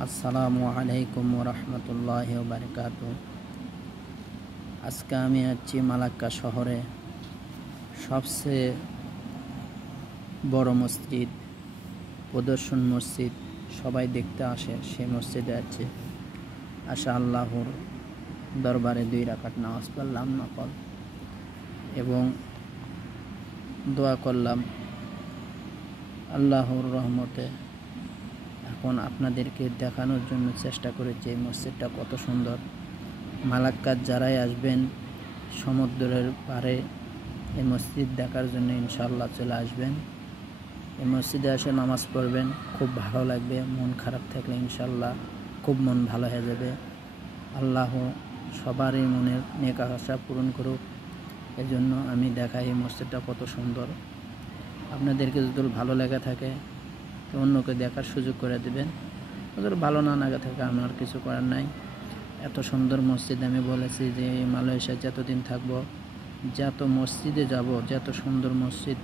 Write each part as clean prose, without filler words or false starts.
আসসালামু আলাইকুম ওরহমতুল্লাহি ওবারকাতু। আজকে আমি আছি মালাক্কা শহরে সবচেয়ে বড় মসজিদ, প্রদর্শন মসজিদ, সবাই দেখতে আসে সেই মসজিদে আছি। আল্লাহর দরবারে 2 রাকাত নামাজ পড়লাম নফল এবং দোয়া করলাম আল্লাহর রহমতে। এখন আপনাদেরকে দেখানোর জন্য চেষ্টা করেছি এই মসজিদটা কত সুন্দর। মালাক্কার যারাই আসবেন সমুদ্রের পাড়ে এই মসজিদ দেখার জন্য ইনশাআল্লাহ চলে আসবেন। এই মসজিদে এসে নামাজ পড়বেন, খুব ভালো লাগবে। মন খারাপ থাকলে ইনশাআল্লাহ খুব মন ভালো হয়ে যাবে। আল্লাহ সবারই মনের নেক আশা পূরণ করুক। এজন্য আমি দেখাই এই মসজিদটা কত সুন্দর। আপনাদেরকে যদি ভালো লেগে থাকে অন্যকে দেখার সুযোগ করে দেবেন, ওদের ভালো না লাগা থাকে আমার কিছু করার নাই। এত সুন্দর মসজিদ আমি বলেছি যে মালয়েশিয়া যতদিন থাকবো যত মসজিদে যাব, যত সুন্দর মসজিদ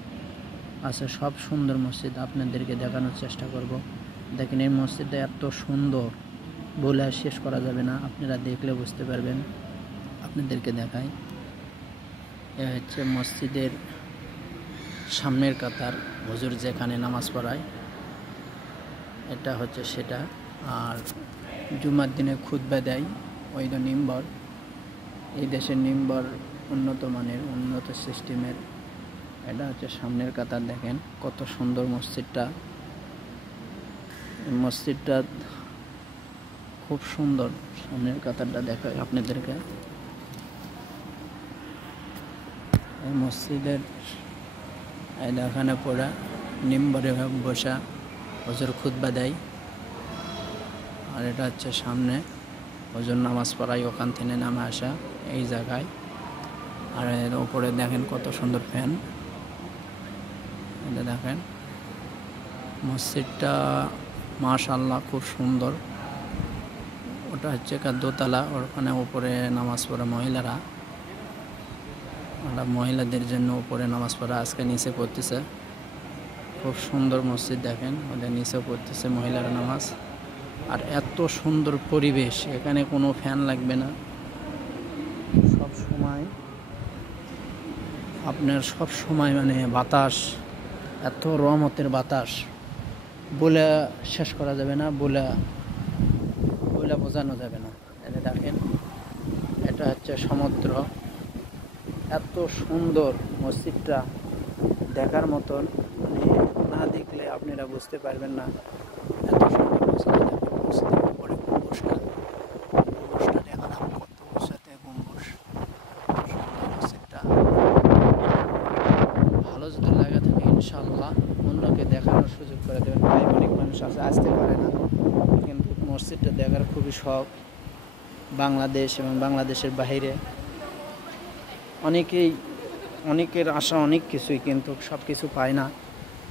আছে সব সুন্দর মসজিদ আপনাদেরকে দেখানোর চেষ্টা করব। দেখেন এই মসজিদটা এত সুন্দর বলে শেষ করা যাবে না, আপনারা দেখলে বুঝতে পারবেন। আপনাদেরকে দেখাই, এ হচ্ছে মসজিদের সামনের কাতার, হুজুর যেখানে নামাজ পড়ায় এটা হচ্ছে সেটা। আর জুমার দিনে খুতবা দেয় ওই তো মিম্বর। এই দেশের মিম্বর উন্নত মানের, উন্নত সিস্টেমের। এটা হচ্ছে সামনের কাতার। দেখেন কত সুন্দর মসজিদটা। মসজিদটা খুব সুন্দর। সামনের কাতারটা দেখায় আপনাদেরকে। এই মসজিদের এখানে পড়া মিম্বরে বসা হুজুর খুতবা দেয়। আর এটা হচ্ছে সামনে হুজুর নামাজ পড়ায়, ওখান থেকে নামে আসা এই জায়গায়। আর এর উপরে দেখেন কত সুন্দর ফ্যান। এটা দেখেন মসজিদটা মাশাআল্লাহ খুব সুন্দর। ওটা হচ্ছে দোতলা, ওখানে উপরে নামাজ পড়ে মহিলারা। ওরা মহিলাদের জন্য উপরে নামাজ পড়া, আজকে নিচে পড়তেছে। খুব সুন্দর মসজিদ। দেখেন ওদের নিচেও পড়তেছে মহিলারা নামাজ। আর এত সুন্দর পরিবেশ, এখানে কোনো ফ্যান লাগবে না। সব সময় আপনার সব সময় মানে বাতাস, এত রহমতের বাতাস বলে শেষ করা যাবে না, বলে বোঝানো যাবে না। এটা দেখেন, এটা হচ্ছে সমুদ্র। এত সুন্দর মসজিদটা দেখার মতন, মানে না দেখলে আপনারা বুঝতে পারবেন না এত সুন্দর মসজিদ। মসজিদের উপরে গম্বুজটা দেখালাম, কত উঁচুতে গম্বুজ। মসজিদটা ভালো যদি লাগা থাকে ইনশাআল্লাহ অন্যকে দেখানোর সুযোগ করে দেবেন। অনেক মানুষ আছে আসতে পারে না, কিন্তু মসজিদটা দেখার খুবই শখ। বাংলাদেশ এবং বাংলাদেশের বাইরে অনেকের আশা অনেক কিছুই, কিন্তু সব কিছু পায় না।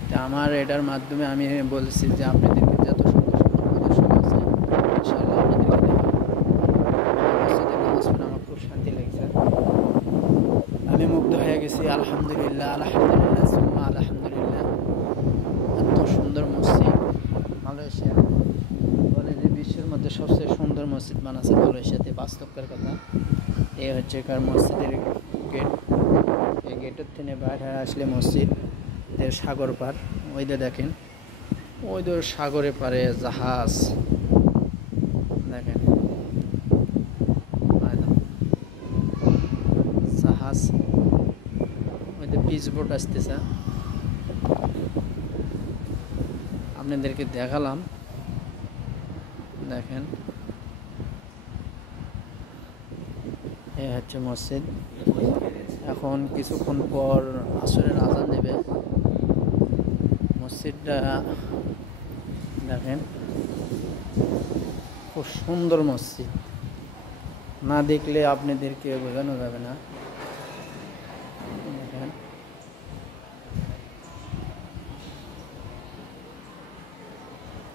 তা আমার এটার মাধ্যমে আমি বলছি যে আপনাদেরকে যত সুন্দর সুন্দর প্রদর্শন আছে ইনশাআল্লাহ আপনাদেরকে দেখাবো। মসজিদে নামাজ পড়ে আমার খুব শান্তি লাগছে, আমি মুগ্ধ হয়ে গেছি। আলহামদুলিল্লাহ আলহামদুলিল্লাহ সুম্মা আলহামদুলিল্লাহ। এত সুন্দর মসজিদ। মালয়েশিয়া বলে যে বিশ্বের মধ্যে সবচেয়ে সুন্দর মসজিদ বানাচ্ছে মালয়েশিয়াতে, বাস্তবের কথা। এই হচ্ছে কার মসজিদের গেট। এই গেটের থেকে বাইরে আসলে মসজিদের সাগর পার। ওই যে দেখেন, ওই তো সাগরে পারে জাহাজ। দেখেন জাহাজ, ওই যে পিচ বোট আসতেছে। আপনাদেরকে দেখালাম। দেখেন এই হচ্ছে মসজিদ। এখন কিছুক্ষণ পর আসরের আজান দেবে। মসজিদটা দেখেন খুব সুন্দর মসজিদ, না দেখলে আপনাদেরকে বোঝানো যাবে না। দেখেন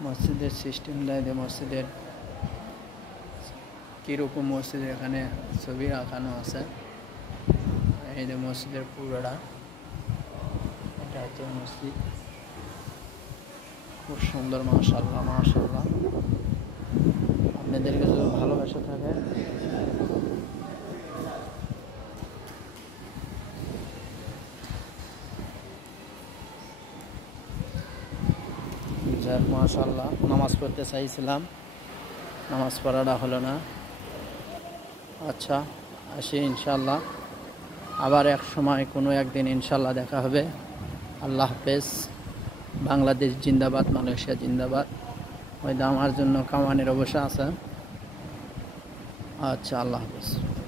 মসজিদের সিস্টেম দেয় যে মসজিদের কীরকম মসজিদ, এখানে ছবি রাখানো আছে। এই যে মসজিদের পুরোটা, এটা হচ্ছে মসজিদ। খুব সুন্দর, মাশাআল্লাহ মাশাআল্লাহ। আপনাদের কাছে ভালোবাসা থাকে। যাক, মাশাআল্লাহ, নামাজ পড়তে চাইছিলাম, নামাজ পড়াটা হলো না। আচ্ছা, আসি ইনশাআল্লাহ, আবার এক সময় কোনো একদিন ইনশাআল্লাহ দেখা হবে। আল্লাহ হাফেজ। বাংলাদেশ জিন্দাবাদ, মালয়েশিয়া জিন্দাবাদ। ওই আমার জন্য কামানের অবশ্য আছে। আচ্ছা, আল্লাহ হাফেজ।